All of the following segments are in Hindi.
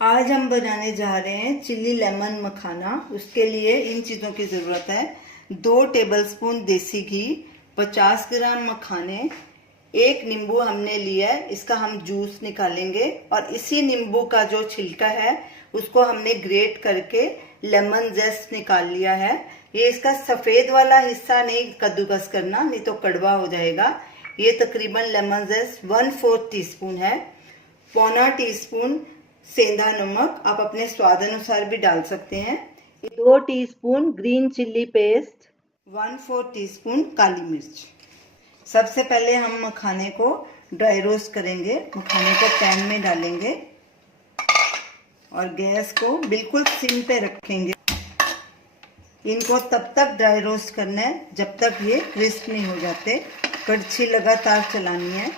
आज हम बनाने जा रहे हैं चिल्ली लेमन मखाना। उसके लिए इन चीज़ों की ज़रूरत है। 2 टेबलस्पून देसी घी, 50 ग्राम मखाने, 1 नींबू हमने लिया है, इसका हम जूस निकालेंगे और इसी नींबू का जो छिलका है उसको हमने ग्रेट करके लेमन जेस्ट निकाल लिया है। ये इसका सफ़ेद वाला हिस्सा नहीं कद्दूकस करना, नहीं तो कड़वा हो जाएगा। ये तकरीबन लेमन जेस्ट 1/4 टीस्पून है। पौना टीस्पून सेंधा नमक, आप अपने स्वाद अनुसार भी डाल सकते हैं। 2 teaspoon green chilli paste, 1/4 teaspoon काली मिर्च। सबसे पहले हम मखाने को ड्राई रोस्ट करेंगे। मखाने को पैन में डालेंगे और गैस को बिल्कुल सिम पे रखेंगे। इनको तब तक ड्राई रोस्ट करना है जब तक ये क्रिस्प नहीं हो जाते। कड़छी लगातार चलानी है।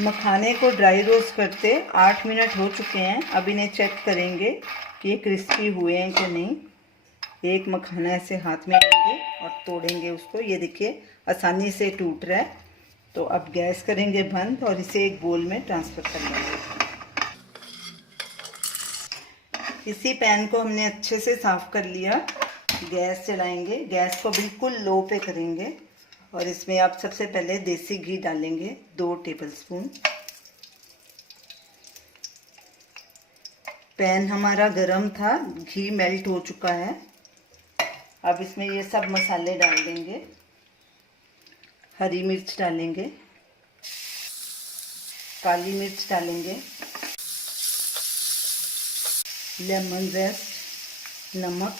मखाने को ड्राई रोस्ट करते 8 मिनट हो चुके हैं। अब इन्हें चेक करेंगे कि ये क्रिस्पी हुए हैं कि नहीं। एक मखाना ऐसे हाथ में लेंगे और तोड़ेंगे उसको। ये देखिए आसानी से टूट रहा है। तो अब गैस करेंगे बंद और इसे एक बोल में ट्रांसफ़र कर लेंगे। इसी पैन को हमने अच्छे से साफ़ कर लिया। गैस चलाएंगे, गैस को बिल्कुल लो पे करेंगे और इसमें आप सबसे पहले देसी घी डालेंगे 2 टेबलस्पून। पैन हमारा गरम था, घी मेल्ट हो चुका है। अब इसमें ये सब मसाले डाल देंगे। हरी मिर्च डालेंगे, काली मिर्च डालेंगे, लेमन जेस्ट, नमक,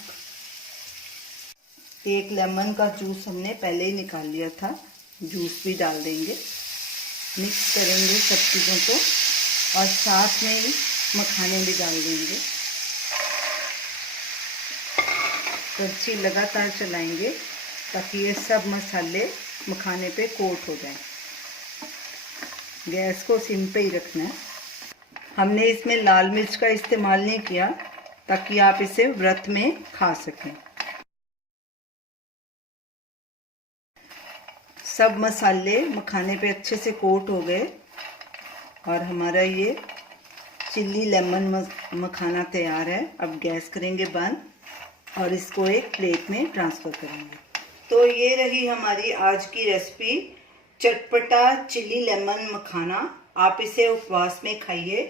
1 लेमन का जूस हमने पहले ही निकाल लिया था, जूस भी डाल देंगे। मिक्स करेंगे सब चीज़ों को और साथ में ही मखाने भी डाल देंगे। कड़छी लगातार चलाएंगे ताकि ये सब मसाले मखाने पे कोट हो जाए। गैस को सिम पे ही रखना है। हमने इसमें लाल मिर्च का इस्तेमाल नहीं किया ताकि आप इसे व्रत में खा सकें। सब मसाले मखाने पे अच्छे से कोट हो गए और हमारा ये चिल्ली लेमन मखाना तैयार है। अब गैस करेंगे बंद और इसको एक प्लेट में ट्रांसफ़र करेंगे। तो ये रही हमारी आज की रेसिपी, चटपटा चिल्ली लेमन मखाना। आप इसे उपवास में खाइए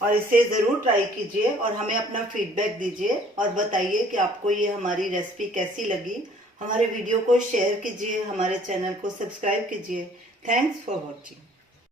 और इसे ज़रूर ट्राई कीजिए और हमें अपना फीडबैक दीजिए और बताइए कि आपको ये हमारी रेसिपी कैसी लगी। हमारे वीडियो को शेयर कीजिए, हमारे चैनल को सब्सक्राइब कीजिए। Thanks for watching.